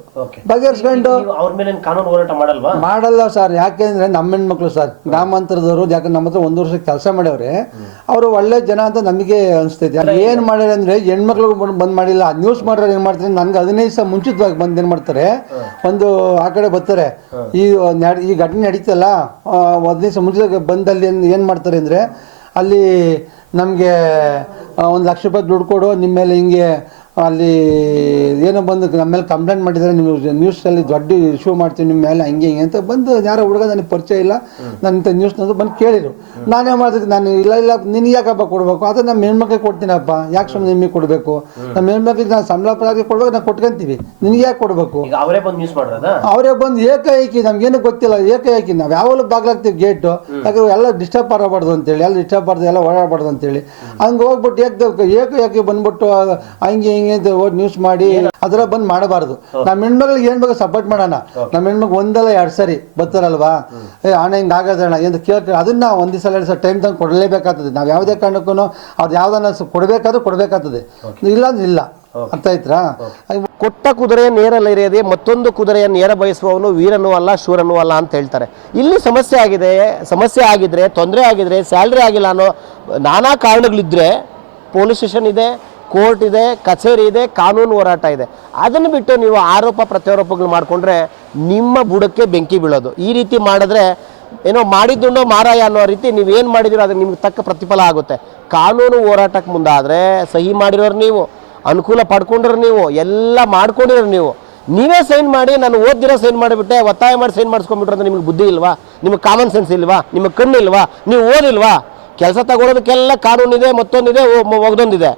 ಬಗೆಹರಿಸ್ಕೊಂಡು ಅವ್ರ ಮೇಲೆ ಕಾನೂನು ಹೋರಾಟ ಮಾಡಲ್ವಾ? ಮಾಡಲ್ಲ ಸರ್. ಯಾಕೆಂದ್ರೆ ನಮ್ಮ ಹೆಣ್ಮಕ್ಳು ಸರ್ ಗ್ರಾಮಾಂತರದವರು ಯಾಕಂದ್ರೆ ನಮ್ಮ ಹತ್ರ ಒಂದು ವರ್ಷ ಕೆಲಸ ಮಾಡ್ಯವ್ರೆ ಅವರು ಒಳ್ಳೆ ಜನ ಅಂತ ನಮಗೆ ಅನಿಸ್ತೈತೆ. ಏನ್ ಮಾಡ್ಯಾರ ಅಂದ್ರೆ ಹೆಣ್ಮಕ್ಳು ಬಂದ್- ಬಂದ್ ಮಾಡಿಲ್ಲ ನ್ಯೂಸ್ ಮಾಡೋರು ಏನ್ ಮಾಡ್ತಾರೆ? ನನಗೆ ಹದಿನೈದು ಸಹ ಮುಂಚಿತವಾಗಿ ಬಂದು ಏನ್ ಮಾಡ್ತಾರೆ? ಒಂದು ಆ ಕಡೆ ಬರ್ತಾರೆ. ಈ ನಡ್- ಈ ಘಟನೆ ನಡೀತಲ್ಲ ಒಂದು ದಿವಸ ಮುಂಚೆ ಬಂದಲ್ಲಿ ಏನು ಏನ್ ಮಾಡ್ತಾರೆ ಅಂದ್ರೆ ಅಲ್ಲಿ ನಮಗೆ ಒಂದು ಲಕ್ಷ ರೂಪಾಯಿ ದುಡ್ಡು ಕೊಡು ನಿಮ್ಮ ಮೇಲೆ ಹಿಂಗೆ ಅಲ್ಲಿ ಏನೋ ಬಂದು ನಮ್ಮ ಮೇಲೆ ಕಂಪ್ಲೇಂಟ್ ಮಾಡಿದ್ದಾರೆ ನೀವು ನ್ಯೂಸಲ್ಲಿ ದೊಡ್ಡ ಇಶ್ಯೂ ಮಾಡ್ತೀವಿ ನಿಮ್ಮ ಮೇಲೆ ಹಂಗೆ ಹಿಂಗೆ ಅಂತ ಬಂದು ಯಾರೋ ಹುಡುಗ ನನಗೆ ಪರಿಚಯ ಇಲ್ಲ. ನನ್ನ ಇಂಥ ನ್ಯೂಸ್ನದು ಬಂದು ಕೇಳಿರು. ನಾನೇ ಮಾಡಿದ್ರೆ ನಾನು ಇಲ್ಲ ಇಲ್ಲ ನಿನಗೆ ಯಾಕಪ್ಪ ಕೊಡಬೇಕು? ಅದು ನಮ್ಮ ಹೆಣ್ಮಕ್ಳಿಗೆ ಕೊಡ್ತೀನಪ್ಪ ಯಾಕೆ ಸುಮ್ಮನೆ ನಿಮಗೆ ಕೊಡಬೇಕು? ನಮ್ಮ ಹೆಣ್ಮಕ್ಳಿಗೆ ನಾನು ಸಂಬಳ ಕೊಡಬೇಕು ನಾವು ಕೊಟ್ಕೊಂತೀವಿ. ನಿನಗೆ ಯಾಕೆ ಕೊಡಬೇಕು? ಅವರೇ ಬಂದು ನ್ಯೂಸ್ ಮಾಡಿದ್ರೆ ಅವರೇ ಬಂದು ಏಕಾಏಕಿ ನಮ್ಗೇನು ಗೊತ್ತಿಲ್ಲ ಏಕಾಏಕಿ ನಾವು ಯಾವಾಗಲೂ ಬಾಗ್ಲಾಗ್ತೀವಿ ಗೇಟು ಯಾಕಂದ್ರೆ ಎಲ್ಲ ಡಿಸ್ಟರ್ಬ್ ಆಗಬಾರ್ದು ಅಂತೇಳಿ ಎಲ್ಲ ಡಿಸ್ಟರ್ಬ್ ಆಗ್ಬಾರ್ದು ಎಲ್ಲ ಓಡಾಡಬಾರ್ದು ಅಂತೇಳಿ. ಹಂಗೆ ಹೋಗ್ಬಿಟ್ಟು ಏಕ ಏಕಾಏಕಿ ಬಂದ್ಬಿಟ್ಟು ಹಂಗೆ ಹಿಂಗೆ ನ್ಯೂಸ್ ಮಾಡಿ ಅದರ ಬಂದ್ ಮಾಡಬಾರ್ದು. ನಮ್ಮ ಹೆಣ್ಮಗಳಿಗೆ ಏನ್ ಬೇಕು ಸಪೋರ್ಟ್ ಮಾಡೋಣ. ನಮ್ಮ ಹೆಣ್ಮಗ್ ಒಂದಲ್ಲ ಎರಡ್ ಸರಿ ಬರ್ತಾರಲ್ವಾ? ಏ ಅಣ್ಣ ಹಿಂಗ್ ಆಗದಣ್ಣ ಎಂದು ಕೇಳ್ತಾರೆ ಅದನ್ನ ಒಂದು ದಿವಸ ಎರಡು ಸಲ ಟೈಮ್ ತಂದು ಕೊಡಲೇಬೇಕಾಗ್ತದೆ. ನಾವು ಯಾವುದೇ ಕಾರಣಕ್ಕೂ ಅದ್ ಯಾವ್ದನ್ನ ಕೊಡಬೇಕಾದ್ರೂ ಕೊಡಬೇಕಾಗ್ತದೆ. ಇಲ್ಲ ಅಂದ್ರೆ ಇಲ್ಲ. ಅರ್ಥ ಆಯ್ತಾ ಕೊಟ್ಟ ಕುದುರೆ ನೇರಲೇರಿಯದೆ ಮತ್ತೊಂದು ಕುದುರೆಯ ನೇರ ಬಯಸುವವನು ವೀರನೂ ಅಲ್ಲ ಶೂರನೂ ಅಲ್ಲ ಅಂತ ಹೇಳ್ತಾರೆ. ಇಲ್ಲಿ ಸಮಸ್ಯೆ ಆಗಿದೆ. ಸಮಸ್ಯೆ ಆಗಿದ್ರೆ ತೊಂದರೆ ಆಗಿದ್ರೆ ಸ್ಯಾಲ್ರಿ ಆಗಿಲ್ಲ ಅನ್ನೋ ನಾನಾ ಕಾರಣಗಳಿದ್ರೆ ಪೊಲೀಸ್ ಸ್ಟೇಷನ್ ಇದೆ ಕೋರ್ಟ್ ಇದೆ, ಕಚೇರಿ ಇದೆ, ಕಾನೂನು ಹೋರಾಟ ಇದೆ. ಅದನ್ನು ಬಿಟ್ಟು ನೀವು ಆರೋಪ ಪ್ರತ್ಯಾರೋಪಗಳು ಮಾಡಿಕೊಂಡ್ರೆ ನಿಮ್ಮ ಬುಡಕ್ಕೆ ಬೆಂಕಿ ಬೀಳೋದು. ಈ ರೀತಿ ಮಾಡಿದ್ರೆ ಏನೋ ಮಾಡಿದ್ದುಂಡೋ ಮಾರಾಯ ಅನ್ನೋ ರೀತಿ ನೀವು ಏನು ಮಾಡಿದಿರೋ ಅದಕ್ಕೆ ನಿಮ್ಗೆ ತಕ್ಕ ಪ್ರತಿಫಲ ಆಗುತ್ತೆ. ಕಾನೂನು ಹೋರಾಟಕ್ಕೆ ಮುಂದಾದರೆ ಸಹಿ ಮಾಡಿರೋರು ನೀವು, ಅನುಕೂಲ ಪಡ್ಕೊಂಡಿರೋ ನೀವು, ಎಲ್ಲ ಮಾಡ್ಕೊಂಡಿರೋ ನೀವು. ನೀವೇ ಸೈನ್ ಮಾಡಿ, ನಾನು ಓದ್ದಿರೋ ಸೈನ್ ಮಾಡಿಬಿಟ್ಟೆ, ಒತ್ತಾಯ ಮಾಡಿ ಸೈನ್ ಮಾಡಿಸ್ಕೊಂಡ್ಬಿಟ್ರೆ ಅಂದ್ರೆ ನಿಮ್ಗೆ ಬುದ್ಧಿ ಇಲ್ವಾ? ನಿಮಗೆ ಕಾಮನ್ ಸೆನ್ಸ್ ಇಲ್ವಾ? ನಿಮಗೆ ಕಣ್ಣು ಇಲ್ವಾ? ನೀವು ಓದಿಲ್ವಾ? ಕೆಲಸ ತಗೊಳ್ಳೋದಕ್ಕೆಲ್ಲ ಕಾನೂನಿದೆ, ಮತ್ತೊಂದಿದೆ ಒಗ್ದೊಂದಿದೆ.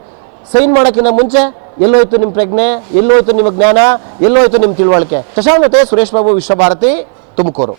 ಸೈನ್ ಮಾಡೋಕ್ಕಿಂತ ಮುಂಚೆ ಎಲ್ಲೋಯ್ತು ನಿಮ್ಮ ಪ್ರಜ್ಞೆ, ಎಲ್ಲೋಯ್ತು ನಿಮ್ಮ ಜ್ಞಾನ, ಎಲ್ಲೋಯ್ತು ನಿಮ್ಮ ತಿಳುವಳಿಕೆ. ಶಶಾಂಕತೆ ಸುರೇಶ್ ಬಾಬು ವಿಶ್ವಭಾರತಿ ತುಮಕೂರು.